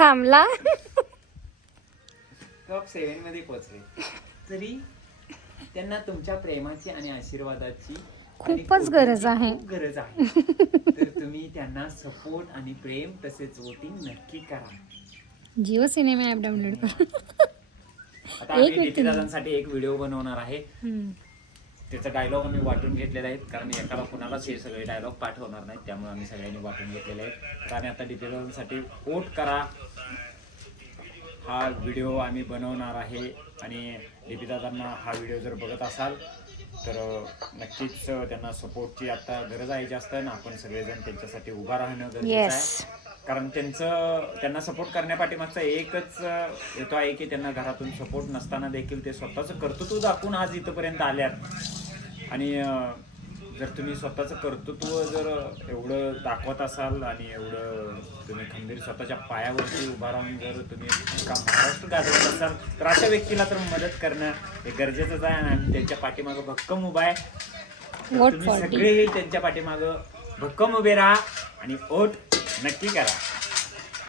थांबला. टॉप सेव्हनमध्ये पोहोचले. तरी त्यांना तुमच्या प्रेमाची आणि आशीर्वादाची खूपच गरज आहे. गरज आहे. तर तुम्ही त्यांना सपोर्ट आणि प्रेम तसेच वोटिंग नक्की करा. जिओ सिनेमा ऍप डाउनलोड कर. आता आम्ही एक व्यक्ती डीपी दादांसाठी एक व्हिडिओ बनवणार आहे. हम्म. त्याचा डायलॉग आम्ही वाटून घेतलेला आहे कारण एकाला कुणालाच हे सगळे डायलॉग पाठवणार नाहीत. त्यामुळे आम्ही सगळ्यांनी वाटून घेतलेले आहेत. आम्ही आता डीपी दादांसाठी वोट करा. हा व्हिडिओ आम्ही बनवणार आहे. आणि डीपी दादांना हा व्हिडिओ जर बघत असाल तर नक्कीच त्यांना सपोर्टची आता गरज आहे जास्त. आणि आपण सगळेजण त्यांच्यासाठी उभा राहणं गरजेचं. आहे. कारण त्यांचं त्यांना सपोर्ट करण्यापाठीमागचा एकच हेतू आहे की त्यांना घरातून सपोर्ट नसताना देखील ते स्वतःचं कर्तृत्व दाखवून आज इथपर्यंत आल्यात. आणि जर तुम्ही स्वतःचं कर्तृत्व जर एवढं दाखवत असाल आणि एवढं तुम्ही खंबीर स्वतःच्या पायावरती उभा राहून जर तुम्ही का महाराष्ट्र गाजवत असाल तर अशा व्यक्तीला तर मदत करणं हे गरजेचंच आहे आणि त्यांच्या पाठीमागं भक्कम उभा आहे तुम्ही. सगळेही त्यांच्या पाठीमागं भक्कम उभे राहा आणि ओट नक्की करा